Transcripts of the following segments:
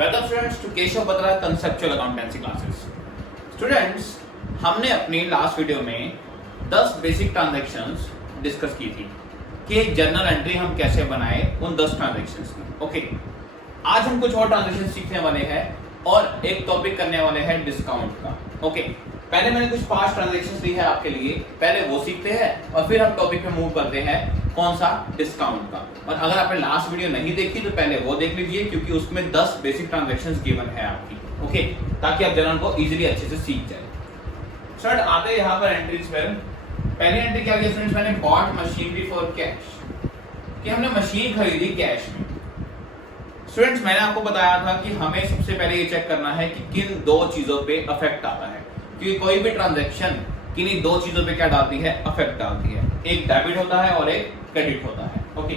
Welcome students to Keshav Batra conceptual accountancy classes. Students, हमने अपनी last video में 10 बेसिक ट्रांजैक्शंस डिस्कस की थी कि एक जर्नल एंट्री हम कैसे बनाए उन 10 ट्रांजैक्शंस की। ओके, आज हम कुछ और ट्रांजैक्शन सीखने वाले हैं और एक टॉपिक करने वाले हैं डिस्काउंट का। ओके, पहले मैंने कुछ 5 ट्रांजैक्शंस दी है आपके लिए, पहले वो सीखते हैं और फिर हम टॉपिक पे मूव करते हैं कौन सा, डिस्काउंट का। और अगर आपने लास्ट वीडियो नहीं देखी तो पहले वो देख लीजिए, क्योंकि उसमें 10 बेसिक ट्रांजैक्शंस गिवन है आपकी। ओके, ताकि आप जर्नल को इजीली अच्छे से सीख जाए। स्टूडेंट, आते हैं यहाँ पर एंट्रीज पर। पहली एंट्री क्या की स्टूडेंट्स, मैंने बॉट मशीनरी फॉर कैश, कि हमने मशीन खरीदी कैश में। स्टूडेंट्स, मैंने आपको बताया था कि हमें सबसे पहले ये चेक करना है कि किन 2 चीजों पे अफेक्ट आता है, क्योंकि कोई भी ट्रांजैक्शन किन्हीं 2 चीजों पे क्या डालती है, अफेक्ट डालती है। एक डेबिट होता है और एक क्रेडिट होता है। ओके,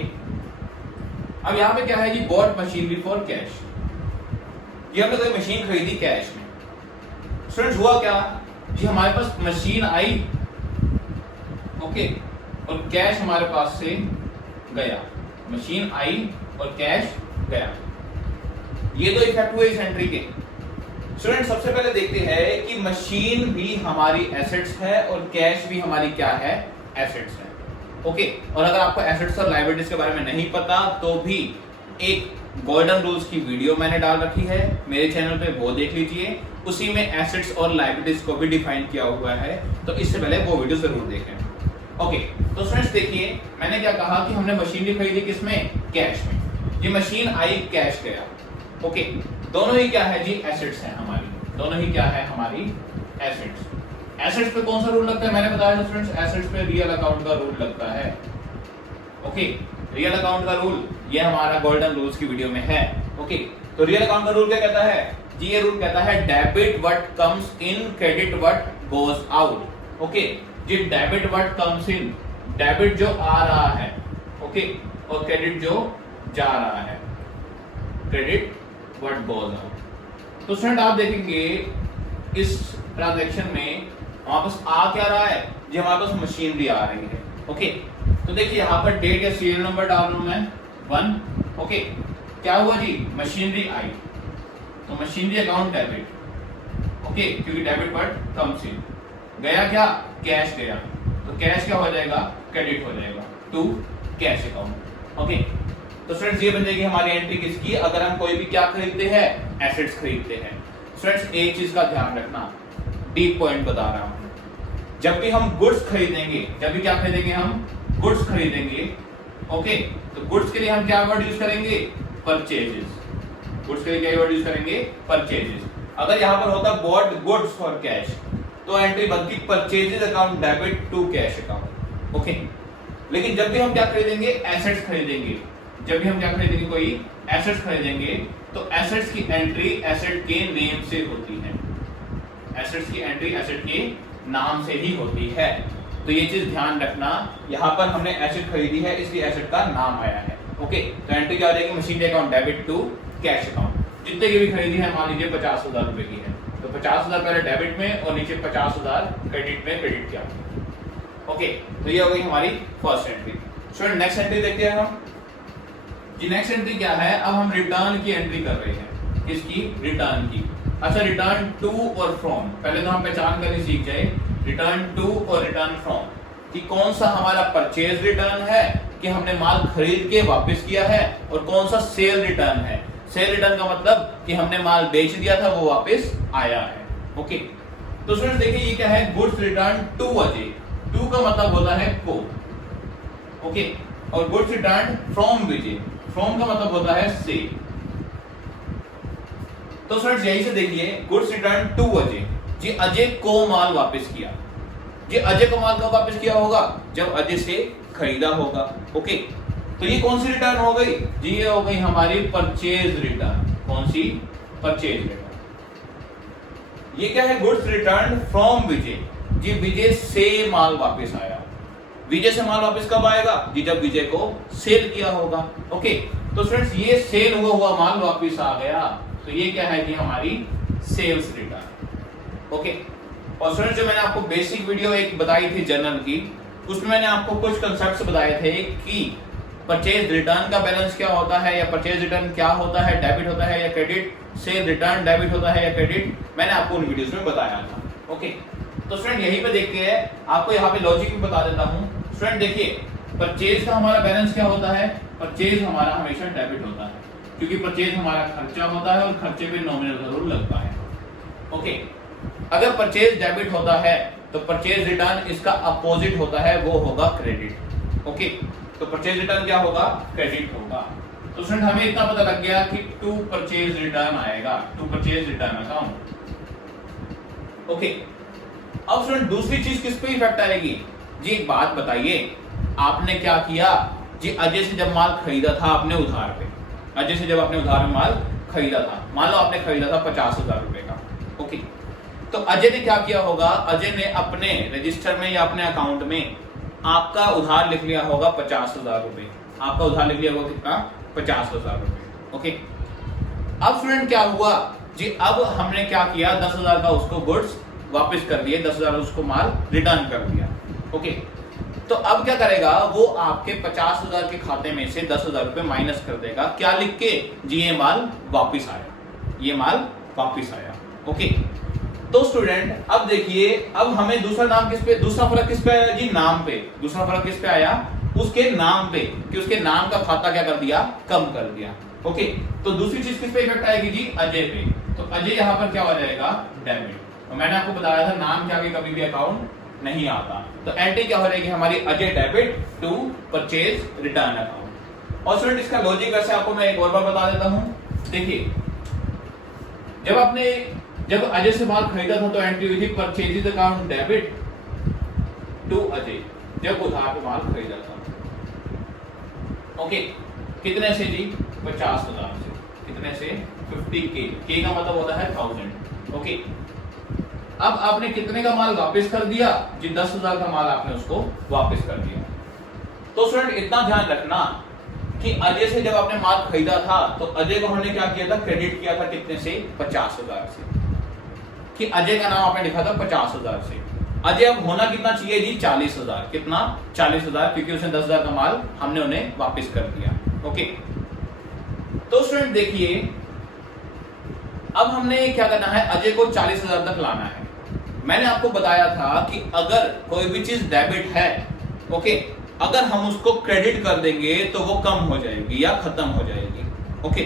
अब यहाँ पे क्या है जी, बॉट मशीनरी फॉर कैश। ये हमने कोई मशीन खरीदी कैश में। स्टूडेंट्स, हुआ क्या जी, हमारे पास मशीन आई, ओके, और कैश हमारे पास से गया। मशीन आई और कैश गया। ये तो इफेक्ट हुए इस एंट्री के। स्टूडेंट, सबसे पहले देखते हैं कि मशीन भी हमारी एसेट्स है और कैश भी हमारी क्या है, एसेट्स है। ओके, और अगर आपको एसेट्स और लायबिलिटीज के बारे में नहीं पता तो भी एक गोल्डन रूल्स की वीडियो मैंने डाल रखी है मेरे चैनल पे, वो देख लीजिए। उसी में एसेट्स और लायबिलिटीज को भी डिफाइन किया हुआ है, तो इससे पहले वो वीडियो जरूर देखें। ओके, तो स्टूडेंट्स देखिए, मैंने क्या कहा कि हमने मशीनरी खरीदी किसमें, कैश में। ये मशीन आई, कैश गया। ओके, दोनों ही क्या है जी, एसेट्स हैं हमारी, दोनों ही क्या है, हमारी एसेट्स। एसेट्स पे कौन सा रूल लगता है, मैंने बताया स्टूडेंट्स, एसेट्स पे रियल अकाउंट का रूल लगता है। ओके, रियल अकाउंट का रूल ये हमारा गोल्डन रूल्स की वीडियो में है। ओके, तो रियल अकाउंट का रूल क्या कहता है जी, ये रूल कहता है debit what comes in, credit what goes out. Okay ji, debit what comes in, debit जो आ रहा है, ओके, और क्रेडिट जो जा रहा है, क्रेडिट व्हाट गोज आउट। तो स्टूडेंट, आप देखेंगे इस ट्रांजैक्शन में हमारे पास आ क्या रहा है जी, हमारे पास मशीनरी आ रही है। ओके, तो देखिए यहाँ पर डेट या सीरियल नंबर डाल रहा हूं मैं 1। ओके, क्या हुआ जी, मशीनरी आई, तो मशीनरी अकाउंट डेबिट। ओके, क्योंकि डेबिट वर्ड कम्स इन, गया क्या, कैश गया, तो कैश क्या हो जाएगा, क्रेडिट हो जाएगा टू कैश अकाउंट। ओके, तो स्टूडेंट्स ये बन जाएगी हमारी एंट्री किसकी, अगर हम कोई भी क्या खरीदते हैं, एसेट्स खरीदते हैं। स्टूडेंट्स, एक चीज का ध्यान रखना, डीप पॉइंट बता रहा हूं, जब भी हम गुड्स खरीदेंगे, जब भी क्या खरीदेंगे, हम गुड्स खरीदेंगे। ओके, तो गुड्स के लिए हम क्या वर्ड यूज करेंगे, परचेजेस। गुड्स के लिए क्या वर्ड यूज करेंगे, परचेजेस। अगर यहां पर होता बॉट गुड्स फॉर कैश, तो एंट्री बनती purchases account debit to cash account. Okay, लेकिन जब भी हम क्या खरीदेंगे, एसेट्स खरीदेंगे, जब भी हम क्या खरीदेंगे, कोई एसेट्स खरीदेंगे, तो एसेट्स की एंट्री एसेट के नेम से होती है। एसेट्स की एंट्री एसेट के नाम से ही होती है, तो ये चीज ध्यान रखना। यहाँ पर हमने एसेट खरीदी है, इसलिए एसेट का नाम आया है। ओके, तो एंट्री क्या हो जाएगी, machinery account debit to cash account. जितने की भी खरीदी है, मान लीजिए 50,000 रुपए की है, तो 50,000 पहले डेबिट में और नीचे 50,000 क्रेडिट में क्रेडिट किया। ओके, तो ये हो गई हमारी first entry. Student, next entry देखते हैं हम जी। नेक्स्ट एंट्री क्या है, अब हम रिटर्न की एंट्री कर रहे हैं, किसकी, रिटर्न की। अच्छा, रिटर्न टू और फ्रॉम, पहले तो हम पहचान करनी सीख जाए रिटर्न टू और रिटर्न फ्रॉम, कि कौन सा हमारा परचेज रिटर्न है कि हमने माल खरीद के वापस किया है, और कौन सा सेल रिटर्न है। सेल रिटर्न का मतलब कि हमने माल बेच दिया था, वो वापस आया है। ओके, तो स्टूडेंट्स देखिए, ये क्या है, goods return to Ajay. To का मतलब होता है को, ओके, और goods return from Vijay, from का मतलब होता है से। तो स्टूडेंट्स यही से देखिए, गुड्स रिटर्न टू अजय, जी अजय को माल वापस किया। जी अजय को माल कब वापस किया होगा, जब अजय से खरीदा होगा। ओके, तो ये कौन सी रिटर्न हो गई जी, ये हो गई हमारी परचेज रिटर्न। कौन सी, परचेज रिटर्न। ये क्या है, गुड्स रिटर्न फ्रॉम विजय, जी विजय से माल वापस आया। विजय से माल वापस कब आएगा जी, जब विजय को सेल किया होगा। ओके, तो फ्रेंड्स ये सेल हुआ माल वापस आ गया, तो ये क्या है जी, हमारी सेल्स रिटर्न। ओके, और फ्रेंड्स जो मैंने आपको बेसिक वीडियो एक बताई थी जर्नल की, उसमें मैंने आपको कुछ कंसेप्ट्स बताए थे कि परचेज रिटर्न का बैलेंस क्या होता है, या परचेज रिटर्न क्या होता है, डेबिट होता है या क्रेडिट, सेल रिटर्न डेबिट होता है या क्रेडिट, मैंने आपको उन वीडियोस में बताया था। ओके, तो स्टूडेंट यहीं पे देखते हैं, आपको यहाँ पे लॉजिक भी बता देता हूँ। स्टूडेंट देखिए, परचेज का हमारा बैलेंस क्या होता है, परचेज हमारा हमेशा डेबिट होता है, क्योंकि परचेज हमारा खर्चा होता है और खर्चे पे नॉमिनल जरूर लगता है। ओके, अगर परचेज डेबिट होता है तो परचेज रिटर्न इसका अपोजिट होता है, वो होगा क्रेडिट। ओके, तो परचेज रिटर्न क्या होगा, क्रेडिट होगा। तो स्टूडेंट हमें इतना पता लग गया कि टू परचेज रिटर्न आएगा, to purchase return account. Okay, अब स्टूडेंट दूसरी चीज किस पे इफेक्ट आएगी जी, एक बात बताइए, आपने क्या किया जी, अजय से जब माल खरीदा था आपने उधार पे, अजय से जब आपने उधार में माल खरीदा था, मान लो आपने खरीदा था 50,000 रुपए का। ओके, तो अजय ने क्या किया होगा, अजय ने अपने रजिस्टर में या अपने अकाउंट में आपका उधार लिख लिया होगा 50,000 रुपए, आपका उधार लिख लिया होगा कितना, 50,000 रुपए। ओके, अब स्टूडेंट क्या हुआ जी, अब हमने क्या किया, 10,000 का उसको गुड्स वापस कर दिए, 10,000 उसको माल रिटर्न कर दिया। ओके, तो अब क्या करेगा वो, आपके 50,000 के खाते में से 10,000 रुपए माइनस कर देगा, क्या लिख के जी, ये माल वापिस आया, ये माल वापिस आया। ओके, तो स्टूडेंट अब देखिए, अब हमें दूसरा नाम किस पे, दूसरा फर्क किस पे आया जी, नाम पे। दूसरा फर्क किस पे आया, उसके नाम पे, कि उसके नाम का खाता क्या कर दिया, कम कर दिया। ओके, तो दूसरी चीज किस पे इफेक्ट आएगी जी, अजय पे। तो अजय यहाँ पर क्या हो जाएगा, डेबिट। तो मैंने आपको बताया था नाम के आगे कभी भी अकाउंट नहीं आता, तो एंट्री क्या हो जाएगी हमारी, Ajay debit to purchase return account. और स्टूडेंट इसका लॉजिक वैसे आपको मैं एक और बार बता देता हूं। देखिए, जब अजय से माल खरीदा था तो एंट्री हुई थी purchase account debit to Ajay, जब उधार पे माल खरीदा था। ओके, कितने से जी, 50,000 से, कितने से, 50K, के का मतलब होता है 1000। ओके, अब आपने कितने का माल वापस कर दिया जी, 10,000 का माल आपने उसको वापस कर दिया। तो स्टूडेंट इतना ध्यान रखना कि अजय से जब आपने माल खरीदा था तो अजय को हमने क्या किया था, क्रेडिट किया था कितने से, 50,000 से, कि अजय का नाम आपने लिखा था 50,000 से। अजय अब होना कितना चाहिए जी, 40,000, कितना, 40,000, क्योंकि उसने 10,000 का माल हमने उन्हें वापस कर दिया। ओके, तो स्टूडेंट देखिए, अब हमने क्या करना है, अजय को 40,000 तक लाना है। मैंने आपको बताया था कि अगर कोई भी चीज डेबिट है, ओके, अगर हम उसको क्रेडिट कर देंगे तो वो कम हो जाएगी या खत्म हो जाएगी। ओके,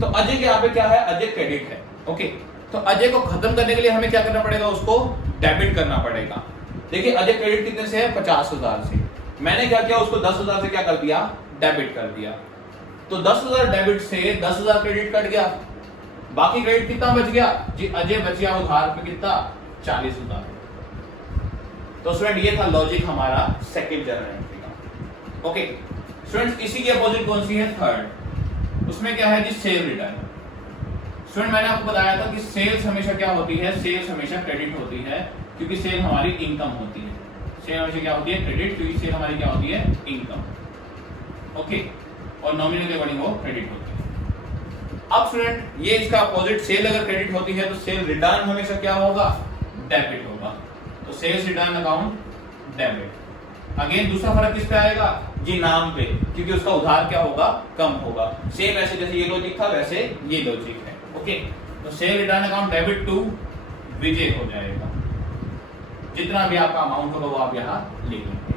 तो अजय के यहाँ पे क्या है, अजय क्रेडिट है। ओके, तो अजय को खत्म करने के लिए हमें क्या करना पड़ेगा, उसको डेबिट करना पड़ेगा। देखिए, अजय क्रेडिट कितने से है, 50,000 से, मैंने क्या किया, उसको 10,000 से क्या कर दिया, डेबिट कर दिया। तो 10,000 डेबिट से 10,000 क्रेडिट कट गया, बाकी क्रेडिट कितना बच गया जी, अजय बच गया उधार पे कितना, 40,000। तो स्टूडेंट ये था लॉजिक हमारा सेकंड जर्नल एंट्री का। ओके स्टूडेंट्स, इसी की अपोजिट कौन सी है, थर्ड, उसमें क्या है जी, सेल रिटर्न। स्टूडेंट मैंने आपको बताया था कि सेल्स हमेशा क्या होती है, सेल्स हमेशा क्रेडिट होती है, क्योंकि सेल हमारी इनकम होती है। सेल हमेशा क्या होती है, क्रेडिट, क्योंकि सेल हमारी क्या होती है, इनकम। ओके, और नॉमिनल के अकॉर्डिंग वो क्रेडिट होती है। अब स्टूडेंट ये इसका अपोजिट, सेल अगर क्रेडिट होती है तो सेल रिटर्न हमेशा क्या होगा, डेबिट होगा। तो sales return account debit. Again दूसरा फर्क किस पे आएगा जी, नाम पे, क्योंकि उसका उधार क्या होगा, कम होगा। सेम ऐसे जैसे ये लॉजिक था वैसे ये लॉजिक है। ओके, तो sale return account debit to Vijay हो जाएगा, जितना भी आपका अमाउंट होगा वो आप यहाँ लिख लेंगे।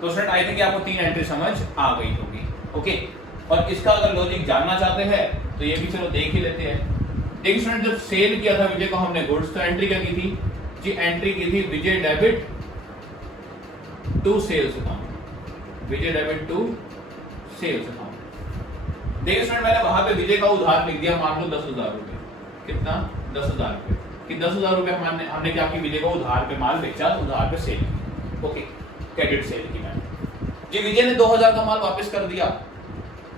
तो स्टूडेंट आई थिंक आपको 3 एंट्री समझ आ गई होगी। ओके, और इसका अगर लॉजिक जानना चाहते हैं तो ये भी चलो देख ही लेते हैं। देखिए स्टूडेंट, जब सेल किया था विजय को हमने गुड्स, तो एंट्री क्या की थी जी, एंट्री की थी Vijay debit to sales account, Vijay debit to sales account. देखिए स्टूडेंट, मैंने वहां पे विजय का उधार लिख दिया, मान लो 10,000 रुपए, कितना, 10,000 रुपए, कि 10,000 रुपए हमने क्या की, विजय को उधार पे माल बेचा, उधार पे सेल की। ओके, क्रेडिट सेल की मैंने जी, विजय ने 2,000 का माल वापस कर दिया,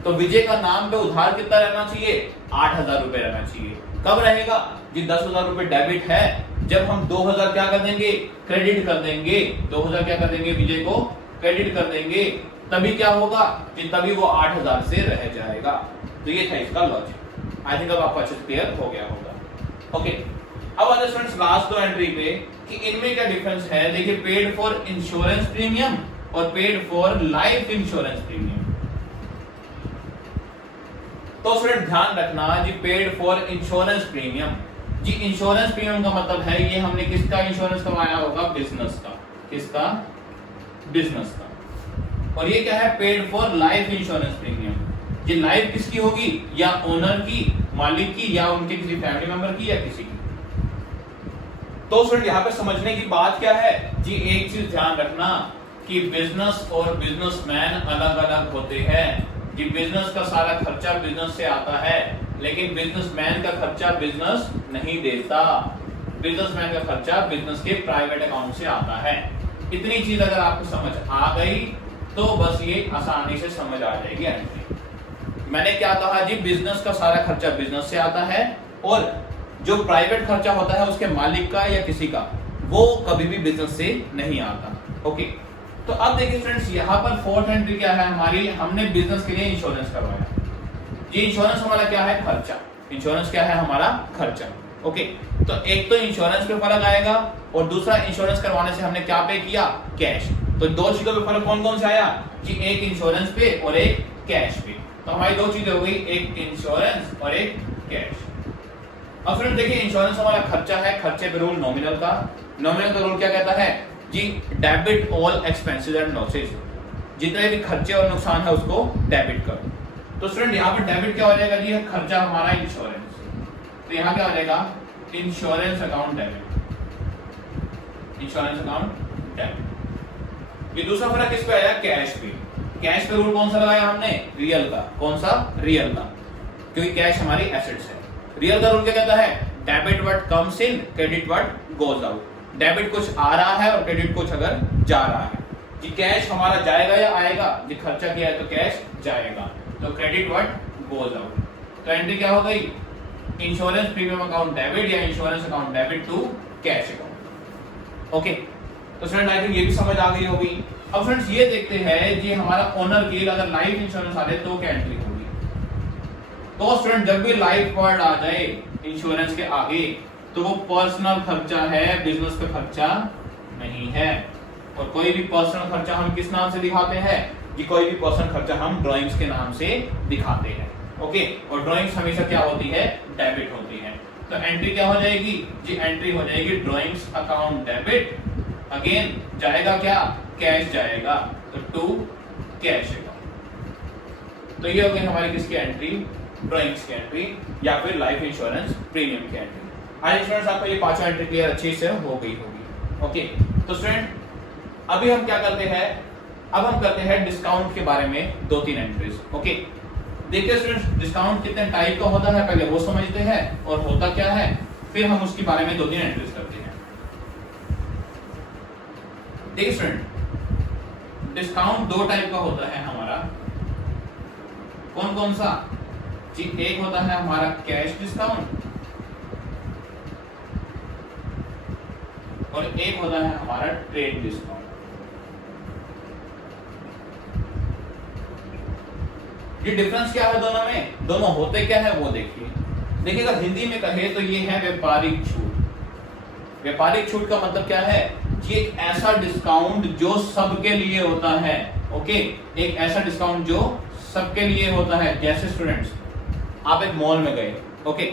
तो विजय का नाम पे उधार कितना रहना चाहिए, 8,000 रुपए रहना चाहिए। कब रहेगा जी, 10,000 रुपए डेबिट है, जब हम 2,000 क्या कर देंगे, क्रेडिट कर देंगे, 2,000 क्या कर देंगे, विजय को क्रेडिट कर देंगे, तभी क्या होगा कि तभी वो 8,000 से रह जाएगा। तो ये था इसका लॉजिक। आई थिंक अब आपको अच्छे से क्लियर हो गया होगा। ओके, अब आते स्टूडेंट्स लास्ट दो एंट्री पे कि इनमें क्या डिफरेंस है। देखिए, पेड फॉर इंश्योरेंस प्रीमियम और paid for life insurance premium. तो स्टूडेंट ध्यान रखना जी, पेड फॉर इंश्योरेंस प्रीमियम, जी इंश्योरेंस प्रीमियम का मतलब है ये हमने किसका इंश्योरेंस करवाया होगा, बिजनेस का। किसका, बिजनेस का। और ये क्या है, paid for life insurance premium. ये लाइफ किसकी होगी, या ओनर की, मालिक की, या उनके किसी फैमिली मेंबर की, या किसी की। तो स्टूडेंट यहाँ पे समझने की बात क्या है जी, एक चीज ध्यान रखना कि बिजनेस और बिजनेसमैन अलग अलग होते हैं। जी बिजनेस का सारा खर्चा बिजनेस से आता है, लेकिन बिजनेसमैन का खर्चा बिजनेस नहीं देता। बिजनेसमैन का खर्चा बिजनेस के प्राइवेट अकाउंट से आता है। इतनी चीज अगर आपको समझ आ गई तो बस ये आसानी से समझ आ जाएगी एंट्री। मैंने क्या कहा जी, बिजनेस का सारा खर्चा बिजनेस से आता है, और जो प्राइवेट खर्चा होता है उसके मालिक का या किसी का, वो कभी भी बिजनेस से नहीं आता। ओके, तो अब देखिए फ्रेंड्स, यहाँ पर फोर्थ एंट्री क्या है हमारी, हमने बिजनेस के लिए इंश्योरेंस करवाया। ये इंश्योरेंस हमारा क्या है, खर्चा। इंश्योरेंस क्या है हमारा, खर्चा। ओके, तो एक तो इंश्योरेंस पे फर्क आएगा, और दूसरा इंश्योरेंस करवाने से हमने क्या पे किया, कैश। तो दो चीजों पे फर्क कौन कौन सा आया जी, एक इंश्योरेंस पे और एक कैश पे। तो हमारी दो चीजें हो गई, एक इंश्योरेंस और एक कैश। अब फ्रेंड देखिए, इंश्योरेंस हमारा खर्चा है, खर्चे पे रूल नॉमिनल का। नॉमिनल का रूल क्या कहता है जी, debit all expenses and losses. जितने भी खर्चे और नुकसान है उसको डेबिट करो। तो स्टूडेंट यहाँ पे डेबिट क्या हो जाएगा जी, खर्चा हमारा इंश्योरेंस, तो यहाँ क्या हो जाएगा, insurance account debit. Insurance account debit. ये दूसरा फर्क किस पे आया, कैश पे। कैश पे रूल कौन सा लगाया हमने, रियल का। कौन सा, रियल का, क्योंकि कैश हमारी एसेट्स है। रियल का रूल क्या कहता है, debit what comes in, credit what goes out. Debit कुछ आ रहा है और क्रेडिट कुछ अगर जा रहा है। जी कैश हमारा जाएगा या आएगा, जी खर्चा किया है तो कैश जाएगा, तो क्रेडिट व्हाट गोज आउट। तो एंट्री क्या हो गई, इंश्योरेंस प्रीमियम अकाउंट डेबिट या insurance account debit to cash account. Okay, तो स्टूडेंट आई थिंक ये भी समझ आ गई होगी। अब फ्रेंड्स ये देखते हैं जी, हमारा ओनर की अगर लाइफ इंश्योरेंस आ जाए तो क्या एंट्री होगी। तो स्टूडेंट जब भी लाइफ वर्ड आ जाए इंश्योरेंस के आगे, तो वो पर्सनल खर्चा है, बिजनेस का खर्चा नहीं है। और कोई भी पर्सनल खर्चा हम किस नाम से दिखाते हैं जी, कोई भी पर्सनल खर्चा हम ड्राइंग्स के नाम से दिखाते हैं। ओके, और ड्राइंग्स हमेशा क्या होती है, डेबिट होती है। तो एंट्री क्या हो जाएगी जी, एंट्री हो जाएगी ड्राइंग्स अकाउंट डेबिट। अगेन जाएगा क्या, कैश जाएगा, तो टू कैश अकाउंट। तो ये हो गई हमारी किसकी एंट्री, ड्राइंग्स की एंट्री या फिर लाइफ इंश्योरेंस प्रीमियम की एंट्री। आज स्टूडेंट्स आपको ये पांचों एंट्री क्लियर अच्छे से हो गई होगी। ओके, तो स्टूडेंट अभी हम क्या करते हैं, अब हम करते हैं डिस्काउंट के बारे में दो तीन एंट्रीज। ओके, देखिए स्टूडेंट्स, डिस्काउंट कितने टाइप का होता है पहले वो समझते हैं, और होता क्या है, फिर हम उसके बारे में दो तीन एंट्रीज करते हैं। देखिए स्टूडेंट, डिस्काउंट दो टाइप का होता है हमारा। कौन कौन सा जी, एक होता है हमारा कैश डिस्काउंट, और एक होता है हमारा ट्रेड डिस्काउंट। ये डिफरेंस क्या है दोनों में, दोनों होते क्या है वो देखिए। देखिए अगर हिंदी में कहे तो ये है व्यापारिक छूट। व्यापारिक छूट का मतलब क्या है, ये एक ऐसा डिस्काउंट जो सबके लिए होता है। ओके, एक ऐसा डिस्काउंट जो सबके लिए होता है। जैसे स्टूडेंट्स, आप एक मॉल में गए, ओके,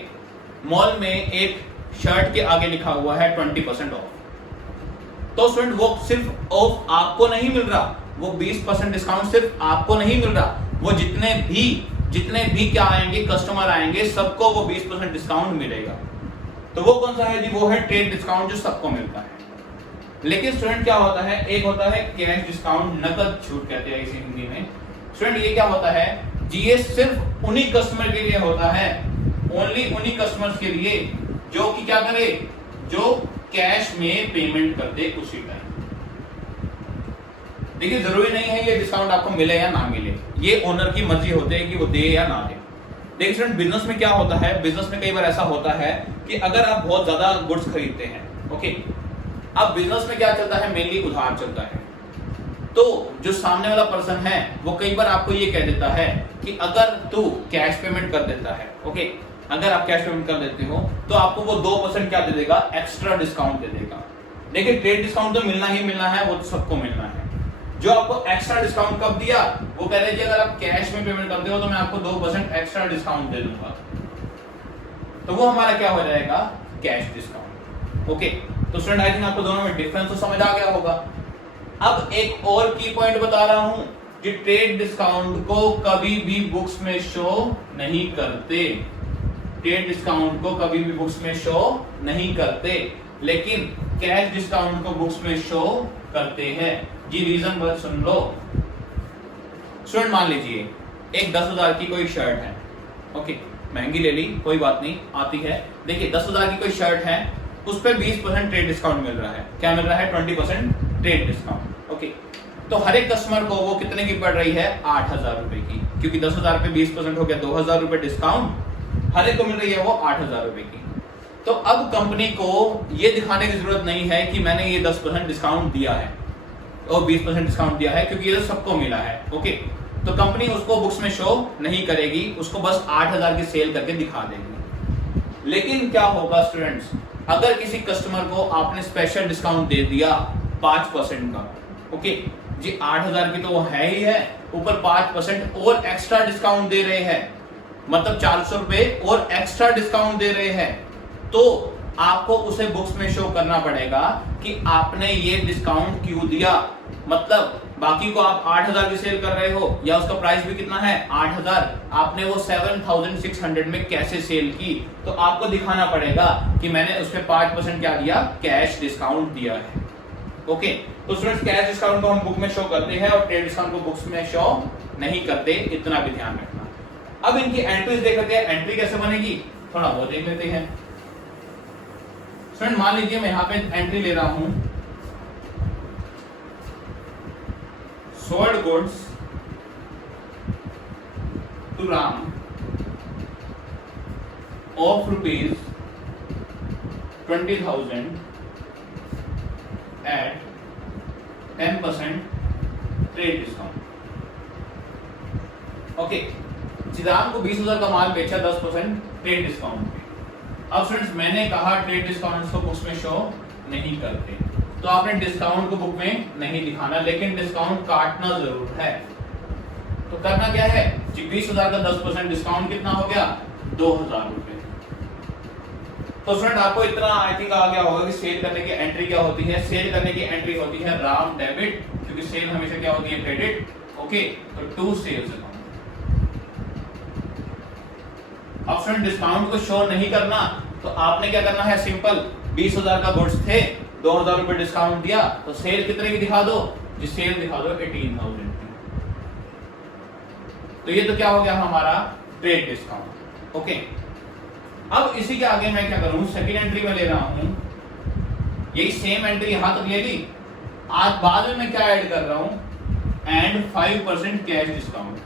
मॉल में एक शर्ट के आगे लिखा हुआ है 20% ऑफ। तो स्टूडेंट वो सिर्फ ऑफ आपको नहीं मिल रहा, वो 20% डिस्काउंट सिर्फ आपको नहीं मिल रहा, वो जितने भी क्या आएंगे, कस्टमर आएंगे, सबको वो 20% डिस्काउंट मिलेगा। तो वो कौन सा है जी, वो है ट्रेड डिस्काउंट जो सबको मिलता है। लेकिन स्टूडेंट क्या होता है, एक होता है कैश डिस्काउंट, नकद छूट कहते हैं इसे हिंदी में। स्टूडेंट ये क्या होता है जी, ये सिर्फ उन्हीं कस्टमर के लिए होता है, ओनली उन्हीं कस्टमर्स के लिए जो कि क्या करे, जो कैश में पेमेंट कर दे उसी टाइम। देखिए जरूरी नहीं है ये डिस्काउंट आपको मिले या ना मिले, ये ओनर की मर्जी होती है कि वो दे या ना दे। देखिए स्टूडेंट, बिजनेस में क्या होता है, बिजनेस में कई बार ऐसा होता है कि अगर आप बहुत ज्यादा गुड्स खरीदते हैं, ओके, अब बिजनेस में क्या चलता है, मेनली उधार चलता है। तो जो सामने वाला पर्सन है वो कई बार आपको ये कह देता है कि अगर तू कैश पेमेंट कर देता है, ओके, अगर आप कैश पेमेंट कर देते हो तो आपको वो 2% क्या दे देगा, एक्स्ट्रा डिस्काउंट दे देगा। लेकिन ट्रेड डिस्काउंट तो मिलना ही मिलना है, वो तो सबको मिलना है। जो आपको एक्स्ट्रा डिस्काउंट कब दिया, वो कह रहे हैं अगर आप कैश में पेमेंट करते हो तो मैं आपको 2% एक्स्ट्रा डिस्काउंट दे दूंगा, तो वो हमारा क्या हो जाएगा, कैश डिस्काउंट। ओके, तो स्टूडेंट आई थिंक आपको दोनों में डिफरेंस तो समझ आ गया होगा। अब एक और की पॉइंट बता रहा हूं कि ट्रेड डिस्काउंट को कभी भी बुक्स में शो नहीं करते, ट्रेड डिस्काउंट को कभी भी बुक्स में शो नहीं करते, लेकिन कैश डिस्काउंट को बुक्स में शो करते हैं। जी रीजन बस सुन लो। स्टूडेंट मान लीजिए एक 10,000 की कोई शर्ट है, ओके महंगी ले ली कोई बात नहीं, आती है। देखिए 10,000 की कोई शर्ट है, उस पर 20% ट्रेड डिस्काउंट मिल रहा है। क्या मिल रहा है, 20% ट्रेड डिस्काउंट। ओके, तो हर एक कस्टमर को वो कितने की पड़ रही है, 8,000 रुपए की, क्योंकि 10,000 पे 20% हो गया 2,000 रुपए डिस्काउंट, हर एक को मिल रही है वो 8,000 रुपए की। तो अब कंपनी को ये दिखाने की जरूरत नहीं है कि मैंने ये 10% डिस्काउंट दिया है और 20% डिस्काउंट दिया है, क्योंकि ये तो सबको मिला है। ओके, तो कंपनी उसको बुक्स में शो नहीं करेगी, उसको बस 8,000 की सेल करके दिखा देगी। लेकिन क्या होगा स्टूडेंट्स, अगर किसी कस्टमर को आपने स्पेशल डिस्काउंट दे दिया 5% का, ओके जी 8,000 की तो वो है ही है, ऊपर 5% और एक्स्ट्रा डिस्काउंट दे रहे हैं, मतलब 400 रुपए और एक्स्ट्रा डिस्काउंट दे रहे हैं, तो आपको उसे बुक्स में शो करना पड़ेगा कि आपने ये डिस्काउंट क्यों दिया। मतलब बाकी को आप 8,000 की सेल कर रहे हो, या उसका प्राइस भी कितना है 8,000, आपने वो 7,600 में कैसे सेल की, तो आपको दिखाना पड़ेगा कि मैंने उस पर 5% क्या दिया, कैश डिस्काउंट दिया है। ओके, तो स्टूडेंट्स कैश डिस्काउंट को हम बुक में शो करते हैं और ट्रेड डिस्काउंट को बुक्स में शो नहीं करते, इतना भी ध्यान रखना। अब इनकी एंट्रीज देख लेते हैं, एंट्री कैसे बनेगी थोड़ा वो देख लेते हैं। स्टूडेंट मान लीजिए मैं यहाँ पे एंट्री ले रहा हूं, sold goods to Ram of rupees 20,000 at 10% trade discount. Okay, जिदान को 20,000 का माल बेचा 10% ट्रेड डिस्काउंट पे। अब फ्रेंड्स मैंने कहा ट्रेड डिस्काउंट को बुक्स में शो नहीं करते, तो आपने डिस्काउंट को बुक में नहीं दिखाना, लेकिन डिस्काउंट काटना जरूर है। तो करना क्या है जी, 20,000 का 10% डिस्काउंट कितना हो गया, 2,000 रुपए। तो फ्रेंड आपको इतना आई थिंक आ गया होगा कि सेल करने की एंट्री क्या होती है। सेल करने की एंट्री होती है राम डेबिट, क्योंकि सेल हमेशा क्या होती है, क्रेडिट। ओके, तो टू सेल्स अकाउंट। अब फ्रेंड डिस्काउंट को शो नहीं करना, तो आपने क्या करना है, सिंपल 20,000 का गुड्स थे, 2,000 रुपए डिस्काउंट दिया, तो सेल कितने की दिखा दो जी, सेल दिखा दो 18,000 की। तो ये तो क्या हो गया हमारा ट्रेड डिस्काउंट। ओके, अब इसी के आगे मैं क्या करूं, सेकंड एंट्री में ले रहा हूं, यही सेम एंट्री यहां तक ले ली, आज बाद में मैं क्या ऐड कर रहा हूं, and 5% cash discount,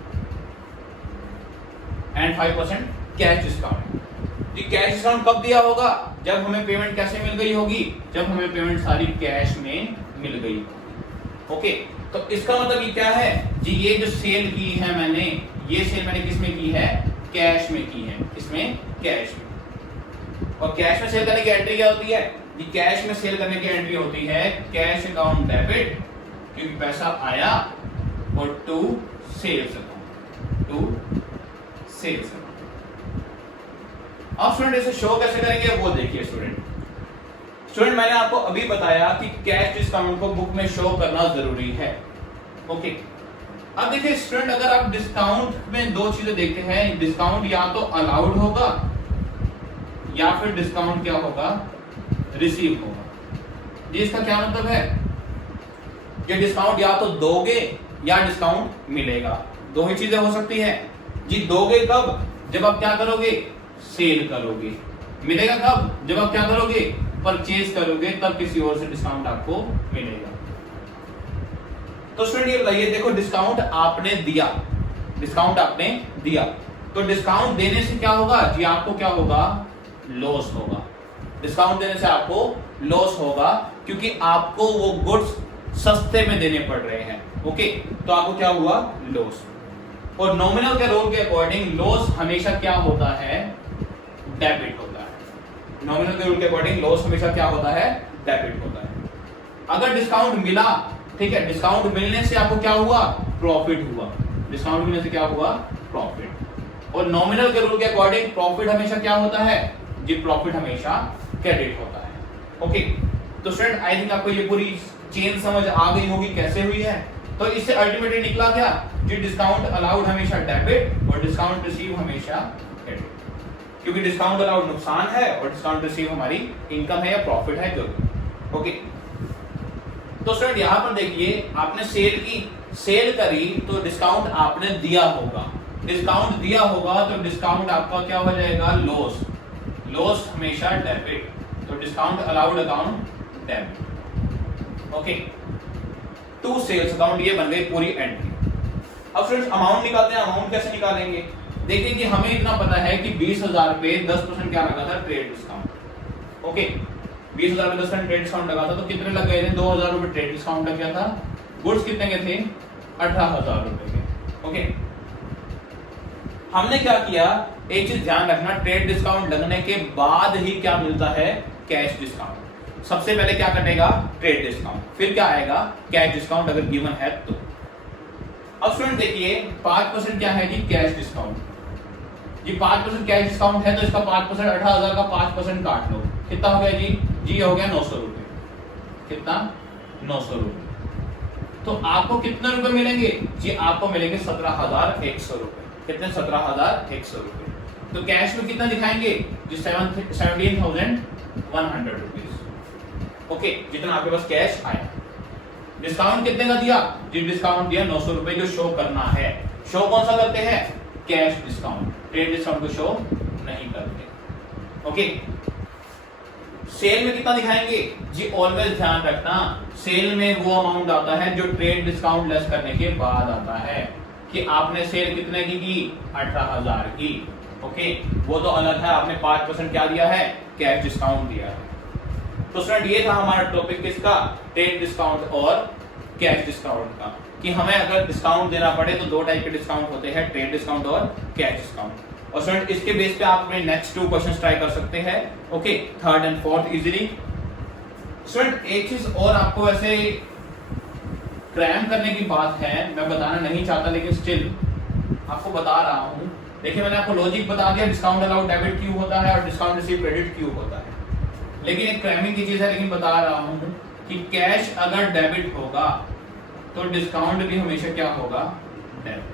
and 5% cash discount. ये कैश डिस्काउंट कब दिया होगा, जब हमें पेमेंट कैसे मिल गई होगी, जब हमें पेमेंट सारी कैश में मिल गई होगी। ओके, तो इसका मतलब ये क्या है जी, ये जो सेल की है मैंने, ये सेल मैंने किस में की है, कैश में की है, इसमें कैश में। और कैश में सेल करने की एंट्री क्या होती है जी, कैश में सेल करने की एंट्री होती है कैश अकाउंट डेबिट, क्योंकि पैसा आया, और to sales account, to sales account. अब स्टूडेंट इसे शो कैसे करेंगे वो देखिए। स्टूडेंट मैंने आपको अभी बताया कि कैश डिस्काउंट को बुक में शो करना जरूरी है। ओके, अब देखिए स्टूडेंट, अगर आप डिस्काउंट में दो चीजें देखते हैं, डिस्काउंट या तो अलाउड होगा या फिर डिस्काउंट क्या होगा, रिसीव होगा। जी इसका क्या मतलब है कि डिस्काउंट या तो दोगे या डिस्काउंट मिलेगा, दो ही चीजें हो सकती है जी। दोगे कब, जब आप क्या करोगे, सेल करोगे। मिलेगा कब, जब आप क्या करोगे, परचेज करोगे, तब किसी और से डिस्काउंट आपको मिलेगा। तो स्टूडेंट ये बताइए, देखो डिस्काउंट आपने दिया, डिस्काउंट आपने दिया, तो डिस्काउंट देने से क्या होगा जी, आपको क्या होगा, लॉस होगा। डिस्काउंट देने से आपको लॉस होगा, क्योंकि आपको वो गुड्स सस्ते में देने पड़ रहे हैं। ओके, तो आपको क्या हुआ, लॉस। और नॉमिनल के रूल के अकॉर्डिंग लॉस हमेशा क्या होता है, डेबिट होता है। नॉमिनल के रूल के अकॉर्डिंग लॉस हमेशा क्या होता है, डेबिट होता है। अगर डिस्काउंट मिला ठीक है, डिस्काउंट मिलने से आपको क्या हुआ, प्रॉफिट हुआ, डिस्काउंट मिलने से क्या हुआ, प्रॉफिट। और नॉमिनल के रूल के अकॉर्डिंग प्रॉफिट हमेशा क्या होता है जी, प्रॉफिट हमेशा क्रेडिट होता है। ओके, तो स्टूडेंट आई थिंक आपको ये पूरी चेन समझ आ गई होगी कैसे हुई है। तो इससे अल्टीमेटली निकला क्या जी, डिस्काउंट अलाउड हमेशा डेबिट और डिस्काउंट रिसीव हमेशा क्रेडिट, क्योंकि डिस्काउंट अलाउड नुकसान है और डिस्काउंट रिसीव हमारी इनकम है या प्रॉफिट है जो। ओके, तो स्टूडेंट यहां पर देखिए, आपने सेल करी तो डिस्काउंट आपने दिया होगा, डिस्काउंट दिया होगा तो डिस्काउंट आपका क्या हो जाएगा, लॉस, लॉस हमेशा डेबिट, तो discount allowed account debit. Okay, to sales account, ये बन गई पूरी एंट्री। अब फ्रेंड्स अमाउंट निकालते हैं, अमाउंट कैसे निकालेंगे, देखिए कि हमें इतना पता है कि 20,000 पे 10% क्या लगा था, ट्रेड डिस्काउंट। ओके, 20,000 पे 10% ट्रेड डिस्काउंट लगा था तो कितने लग गए थे, 2,000 रुपए ट्रेड डिस्काउंट लग गया था। गुड्स कितने के थे, 18,000 रुपए के। ओके, हमने क्या किया, एक चीज ध्यान रखना, ट्रेड डिस्काउंट लगने के बाद ही क्या मिलता है, कैश डिस्काउंट। सबसे पहले क्या कटेगा, ट्रेड डिस्काउंट, फिर क्या आएगा, कैश डिस्काउंट अगर गिवन है तो। अब स्टूडेंट देखिए 5% क्या है जी, कैश डिस्काउंट जी, 5% कैश डिस्काउंट है तो इसका 5%, 18,000 का 5% काट लो, कितना हो गया जी हो गया 900 रुपए, कितना, 900 रुपए। तो आपको कितने रुपए मिलेंगे जी, आपको मिलेंगे 17,100 रुपए, कितने, 17,100 रुपए। तो कैश में कितना दिखाएंगे जी, 17,100 रुपीज। ओके, जितना आपके पास कैश आया। डिस्काउंट कितने का दिया जी, डिस्काउंट दिया 900 रुपए, जो शो करना है। शो कौन सा करते हैं, कैश डिस्काउंट, ट्रेड डिस्काउंट को शो नहीं करते। ओके, सेल में कितना दिखाएंगे जी, ऑलवेज ध्यान रखना, सेल में वो अमाउंट आता है जो ट्रेड डिस्काउंट लेस करने के बाद आता है, कि आपने सेल कितने की 18,000 की। ओके, वो तो अलग है, आपने 5% क्या दिया है, कैश डिस्काउंट दिया है। तो स्टूडेंट ये था हमारा टॉपिक किसका, ट्रेड डिस्काउंट और कैश डिस्काउंट का, कि हमें अगर डिस्काउंट देना पड़े तो दो टाइप के डिस्काउंट होते हैं, ट्रेड डिस्काउंट और कैश डिस्काउंट। और स्टूडेंट इसके बेस पे आप अपने नेक्स्ट 2 क्वेश्चंस ट्राई कर सकते हैं। Okay, 3rd and 4th easily. Student एक चीज और आपको ऐसे क्रैम करने की बात है, मैं बताना नहीं चाहता लेकिन स्टिल आपको बता रहा हूं। देखिए मैंने आपको लॉजिक बता दिया, डिस्काउंट अलाउड डेबिट क्यों होता है और डिस्काउंट रिसीव क्रेडिट क्यों होता है, लेकिन एक क्रैमिंग की चीज है, लेकिन बता रहा हूं कि कैश अगर डेबिट होगा तो डिस्काउंट भी हमेशा क्या होगा, डेबिट,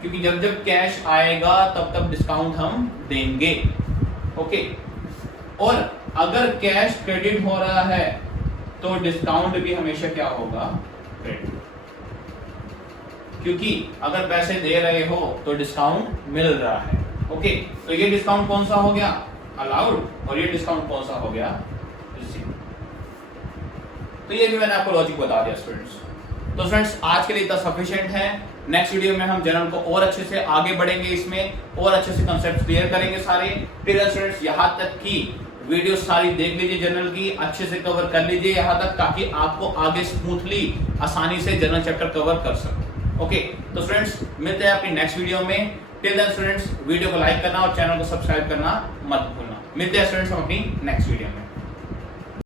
क्योंकि जब जब कैश आएगा तब तब डिस्काउंट हम देंगे। ओके, और अगर कैश क्रेडिट हो रहा है तो डिस्काउंट भी हमेशा क्या होगा, क्रेडिट, क्योंकि अगर पैसे दे रहे हो तो डिस्काउंट मिल रहा है। ओके, तो ये डिस्काउंट कौन सा हो गया, अलाउड, और ये डिस्काउंट कौन सा हो गया, रिसीव। तो ये भी मैंने आपको लॉजिक बता दिया स्टूडेंट्स। तो स्टूडेंट्स आज के लिए इतना सफिशिएंट है। नेक्स्ट वीडियो में हम जनरल को और अच्छे से आगे बढ़ेंगे, इसमें और अच्छे से कंसेप्ट क्लियर करेंगे सारे। फिर स्टूडेंट्स यहाँ तक की वीडियो सारी देख लीजिए, जनरल की अच्छे से कवर कर लीजिए यहाँ तक, ताकि आपको आगे स्मूथली आसानी से जनरल चैप्टर कवर कर सको। ओके, तो स्टूडेंट्स मिलते हैं अपनी नेक्स्ट वीडियो में। टिल देन स्टूडेंट्स वीडियो को लाइक करना और चैनल को सब्सक्राइब करना मत भूलना। मिलते हैं स्टूडेंट्स हम अपनी नेक्स्ट वीडियो में।